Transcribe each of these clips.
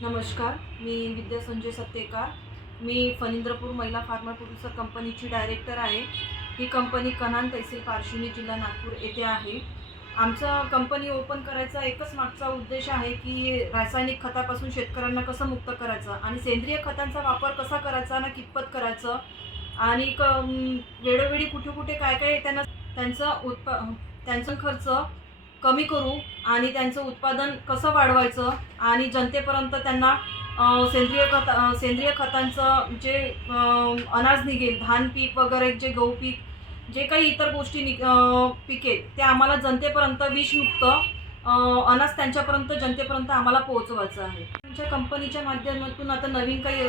नमस्कार, मी विद्या संजय सत्तेकार. मी फणींद्रपूर महिला farmer producer कंपनीची डायरेक्टर आहे. ही कंपनी कन्हान तहसील पारशिवनी जिल्हा नागपूर येथे आहे. आमचा कंपनी ओपन करायचा एकच मागचा उद्देश आहे की रासायनिक खतापासून शेतकऱ्यांना कसं मुक्त करायचं आणि सेंद्रिय खतांचा वापर कसा करायचा ना कितपत करायचं आणि वेळोवेळी कुठे-कुठे काय-काय त्यांचा खर्च कमी करू आणि त्यांचं उत्पादन कसं वाढवायचं आणि जनतेपर्यंत त्यांना सेंद्रिय खतांचं जे अनाज निघेल, धान पीक वगैरे, जे गहू पीक, जे काही इतर गोष्टी पिकेल ते आम्हाला जनतेपर्यंत विषमुक्त अनाज त्यांच्यापर्यंत जनतेपर्यंत आम्हाला पोहोचवायचं आहे. आमच्या कंपनीच्या माध्यमातून आता नवीन काही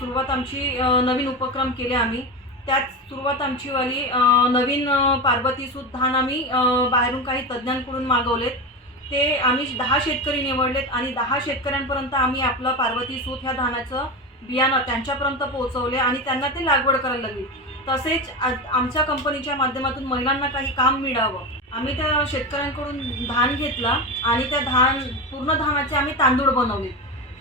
सुरुवात आमची नवीन उपक्रम केले आम्ही. त्यात सुरुवात आमचीवाली नवीन पार्वती सूत धान आम्ही बाहेरून काही तज्ज्ञांकडून मागवलेत. ते आम्ही 10 शेतकरी निवडलेत आणि 10 शेतकऱ्यांपर्यंत आम्ही आपलं पार्वती सूत ह्या धानाचं बियाणं त्यांच्यापर्यंत पोहोचवले आणि त्यांना ते लागवड करायला लागली. तसेच आमच्या कंपनीच्या माध्यमातून महिलांना काही काम मिळावं. आम्ही त्या शेतकऱ्यांकडून धान घेतला आणि पूर्ण धानाचे आम्ही तांदूळ बनवले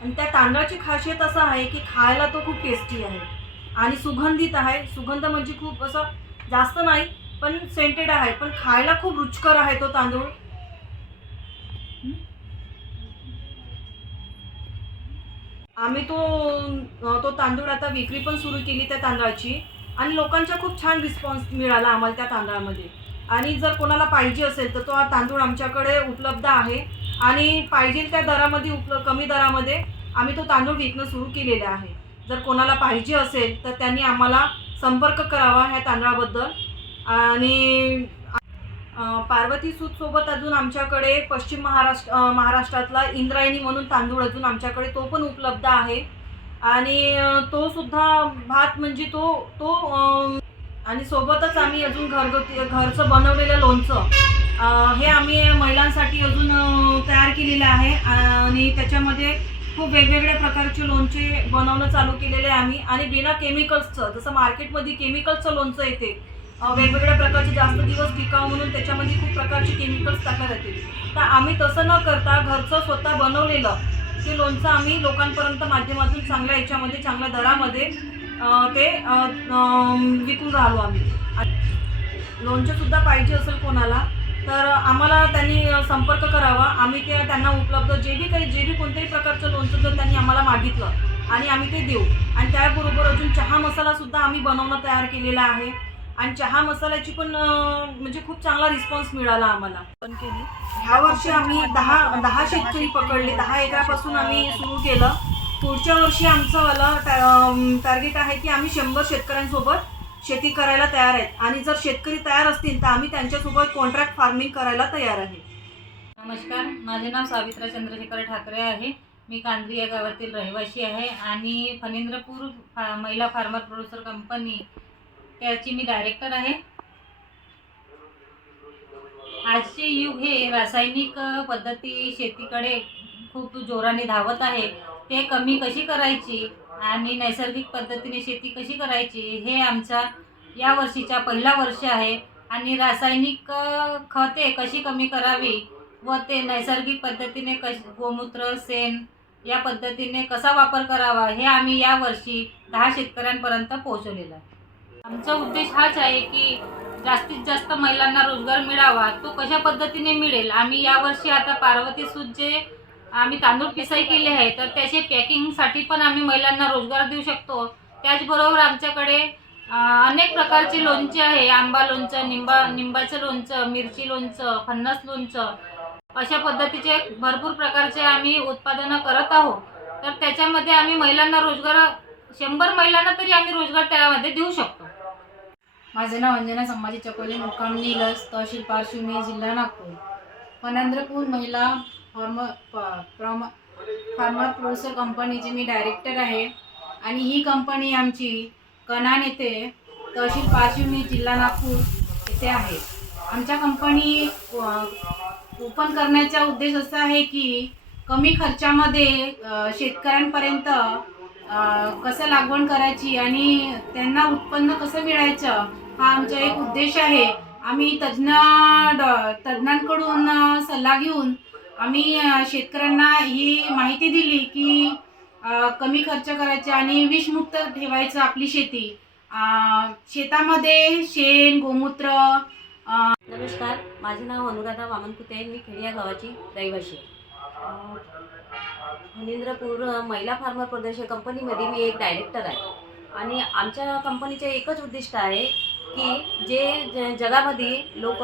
आणि त्या तांदळाची खासियत असं आहे की खायला तो खूप टेस्टी आहे आणि सुगंधित आहे. सुगंध म्हणजे खूप असं जास्त नाही, पण सेंटेड आहे, पण खायला खूप रुचकर आहे तो तांदूळ. आम्ही तो तांदूळ आता विक्री पण सुरू केली त्या तांदळाची आणि लोकांचा खूप छान रिस्पॉन्स मिळाला आम्हाला त्या तांदळामध्ये. आणि जर कोणाला पाहिजे असेल तर तो हा तांदूळ आमच्याकडे उपलब्ध आहे आणि पाहिजे त्या दरामध्ये कमी दरामध्ये आम्ही तो तांदूळ विकणं सुरू केलेलं आहे. जर कोणाला पाहिजे असेल तर त्यांनी आम्हाला संपर्क करावा ह्या तांदळाबद्दल. आणि पार्वती सूतसोबत अजून आमच्याकडे पश्चिम महाराष्ट्रातला इंद्रायणी म्हणून तांदूळ अजून आमच्याकडे तो पण उपलब्ध आहे आणि तो सुद्धा भात म्हणजे तो तो आणि सोबतच आम्ही अजून घरचं बनवलेलं लोणचं हे आम्ही महिलांसाठी अजून तयार केलेलं आहे आणि त्याच्यामध्ये खूप वेगवेगळ्या प्रकारचे लोणचे बनवणं चालू केलेले आहे आम्ही आणि बिना केमिकल्सचं. जसं मार्केटमध्ये केमिकल्सचं लोणचं येते, वेगवेगळ्या प्रकारचे जास्त दिवस टिकावं म्हणून त्याच्यामध्ये खूप प्रकारचे केमिकल्स टाकले जाते. तर आम्ही तसं न करता घरचं स्वतः बनवलेलं ते लोणचं आम्ही लोकांपर्यंत माध्यमातून चांगल्या याच्यामध्ये चांगल्या दरामध्ये ते विकून राहिलो आम्ही. लोणचंसुद्धा पाहिजे असेल कोणाला तर आम्हाला त्यांनी संपर्क करावा. आम्ही त्यांना उपलब्ध जे बी कोणत्याही प्रकारचं लोणचं जर त्यांनी आम्हाला मागितलं आणि आम्ही ते देऊ. आणि त्याबरोबर अजून चहा मसालासुद्धा आम्ही बनवणं तयार केलेला आहे आणि चहा मसाल्याची पण म्हणजे खूप चांगला रिस्पॉन्स मिळाला आम्हाला. पण केली ह्या वर्षी आम्ही 10 शेतकरी पकडले. 10 एकरापासून आम्ही सुरू केलं. पुढच्या वर्षी आमचं टार्गेट आहे की आम्ही 100 शेतकऱ्यांसोबत शेती करायला तयार आहेत आणि जर शेतकरी तयार असतील तर आम्ही त्यांच्यासोबत कॉन्ट्रॅक्ट फार्मिंग करायला तयार आहे. नमस्कार, माझे नाव सावित्रा चंद्रशेखर ठाकरे आहे. मी कांद्री या गावातील रहिवासी आहे आणि फणींद्रपूर महिला फार्मर प्रोड्युसर कंपनी त्याची मी डायरेक्टर आहे. आजचे युग हे रासायनिक पद्धती शेतीकडे खूप जोराने धावत आहे. ते कमी कशी करायची आणि नैसर्गिक पद्धतीने शेती कशी करायची हे आमचा या वर्षीचा पहिला वर्ष आहे. आणि रासायनिक खते कशी कमी करावी व ते नैसर्गिक पद्धतीने गोमूत्र, शेण या पद्धतीने कसा वापर करावा हे आम्ही या वर्षी 10 शेतकऱ्यांपर्यंत पोहोचवलेलं आहे. आमचा उद्देश हाच आहे की जास्तीत जास्त महिलांना रोजगार मिळावा. तो कशा पद्धतीने मिळेल, आम्ही यावर्षी आता पार्वती सूत जे आम्ही तांदूळ पिसाई केले आहे तर त्याचे पॅकिंगसाठी पण आम्ही महिलांना रोजगार देऊ शकतो. त्याचबरोबर आमच्याकडे अनेक प्रकारचे लोणचे आहे. आंबा लोणचं, निंबाचं लोणचं, मिरची लोणचं, फणस लोणचं, अशा पद्धतीचे भरपूर प्रकारचे आम्ही उत्पादनं करत आहोत. तर त्याच्यामध्ये आम्ही महिलांना रोजगार 100 महिलांना तरी आम्ही रोजगार त्यामध्ये देऊ शकतो. माझे नाव अंजना संभाजी चकोले, मुक्काम नीलस, तहसील पारशिवनी, जिल्हा नागपूर. फणींद्रपूर महिला फार्मर प्रोड्युसर कंपनीची मी डायरेक्टर आहे आणि ही कंपनी आमची कन्हान येथे तहसील पारशिवनी, जिल्हा नागपूर येथे आहे. आमच्या कंपनी ओपन करण्याचा उद्देश असा आहे की कमी खर्चामध्ये शेतकऱ्यांपर्यंत कसं लागवड करायची आणि त्यांना उत्पन्न कसं मिळायचं हा आमचा एक उद्देश आहे. आम्ही तज्ज्ञांकडून सल्ला घेऊन आम्ही शेतकऱ्यांना ही माहिती दिली की कमी खर्च करायचे आणि विषमुक्त ठेवायचं आपली शेती. शेतामध्ये शेण, गोमूत्र. नमस्कार, माझे नाव अनुराधा वामनकुते आहे. मी खेड या गावाची रहिवाशी आहे. फणींद्रपूर महिला फार्मर प्रदेश कंपनीमध्ये मी एक डायरेक्टर आहे आणि आमच्या कंपनीचे एकच उद्दिष्ट आहे की जे जगामध्ये लोक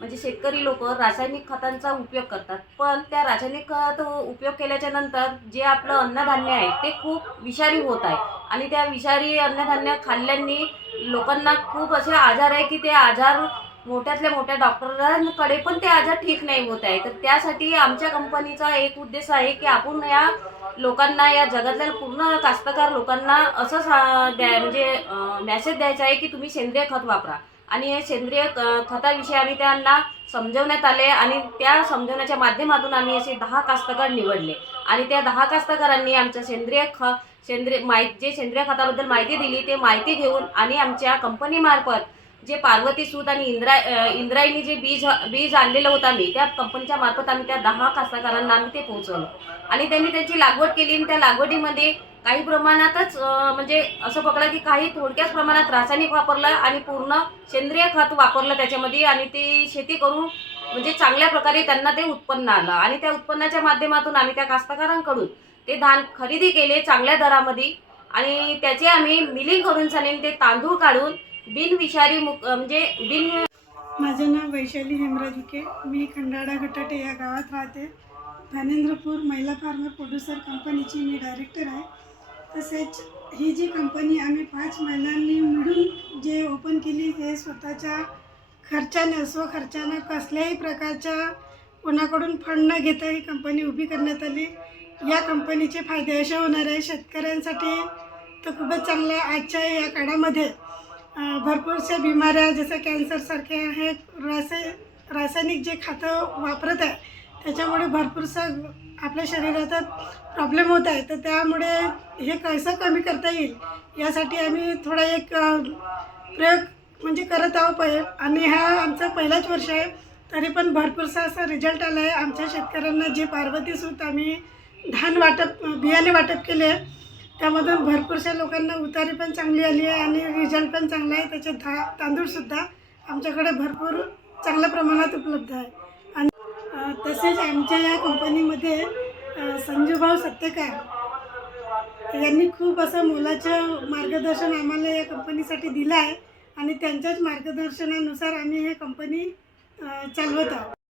म्हणजे शेतकरी लोक रासायनिक खतांचा उपयोग करतात, पण त्या रासायनिक खत उपयोग केल्याच्या नंतर जे आपलं अन्नधान्य आहे ते खूप विषारी होत आहे आणि त्या विषारी अन्नधान्य खाल्ल्याने लोकांना खूप असे आजार आहे की ते आजार मोठ्यातल्या मोठ्या डॉक्टरांकडे पण ते आजार ठीक नाही होत आहे. तर त्यासाठी आमच्या कंपनीचा एक उद्देश आहे की आपण या लोकांना, या जगातल्या पूर्ण कास्तकार लोकांना असं म्हणजे मॅसेज द्यायचा आहे की तुम्ही सेंद्रिय खत वापरा. आणि हे सेंद्रिय खताविषयी आम्ही त्यांना समजवण्यात आले आणि त्या समजवण्याच्या माध्यमातून आम्ही असे 10 कास्तकार निवडले आणि त्या 10 कास्तकारांनी आमचं सेंद्रिय जे सेंद्रिय खताबद्दल माहिती दिली ते माहिती घेऊन आणि आमच्या कंपनीमार्फत जे पार्वती सूत आणि इंद्रायणी जे बीज आणलेलं होतं आम्ही त्या कंपनीच्या मार्फत आम्ही त्या 10 कास्तकारांना आम्ही ते पोहोचवलं आणि त्यांनी त्याची लागवड केली आणि त्या लागवडीमध्ये काही प्रमाणातच म्हणजे असं पकडलं की काही थोडक्याच प्रमाणात रासायनिक वापरलं आणि पूर्ण सेंद्रिय खत वापरलं त्याच्यामध्ये आणि ती शेती करून म्हणजे चांगल्या प्रकारे त्यांना ते उत्पन्न आलं आणि त्या उत्पन्नाच्या माध्यमातून आम्ही त्या कास्तकारांकडून ते धान खरेदी केले चांगल्या दरामध्ये आणि त्याचे आम्ही मिलिंग करून सनेन ते तांदूळ काढून बिनविषारी म्हणजे माझं नाव वैशाली हेमराज विखे. मी खंडाळा गटाटे या गावात राहते. फणींद्रपूर महिला फार्मर प्रोड्युसर कंपनीची मी डायरेक्टर आहे. तसेच ही जी कंपनी आम्ही 5 महिलांनी मिळून जे ओपन केली हे स्वतःच्या खर्चाने, स्वखर्चानं कसल्याही प्रकारच्या कोणाकडून फंड न घेता ही कंपनी उभी करण्यात आली. या कंपनीचे फायदे असे होणार आहे शेतकऱ्यांसाठी तर खूपच चांगलं आहे. आजच्या या काळामध्ये भरपूरशा बिमाऱ्या जसं कॅन्सरसारखे हे रासायनिक जे खातं वापरत आहे त्याच्यामुळे भरपूरसा आपल्या शरीरात प्रॉब्लेम होत आहे. तर त्यामुळे हे कसं कमी करता येईल यासाठी आम्ही थोडा एक प्रयोग म्हणजे करत आहोत आणि हा आमचा पहिलाच वर्ष आहे. तरी पण भरपूरसा असा रिझल्ट आला आहे. आमच्या शेतकऱ्यांना जे पार्वती सूत आम्ही बियाणे वाटप केले त्यामधून भरपूरशा लोकांना उतारी पण चांगली आली आहे आणि रिझल्ट पण चांगला आहे. त्याचे तांदूळसुद्धा आमच्याकडे भरपूर चांगल्या प्रमाणात उपलब्ध आहे. आणि तसेच आमच्या या कंपनीमध्ये संजूभाऊ सत्तेकार यांनी खूप असं मोलाचं मार्गदर्शन आम्हाला या कंपनीसाठी दिलं आहे आणि त्यांच्याच मार्गदर्शनानुसार आम्ही हे कंपनी चालवत आहोत.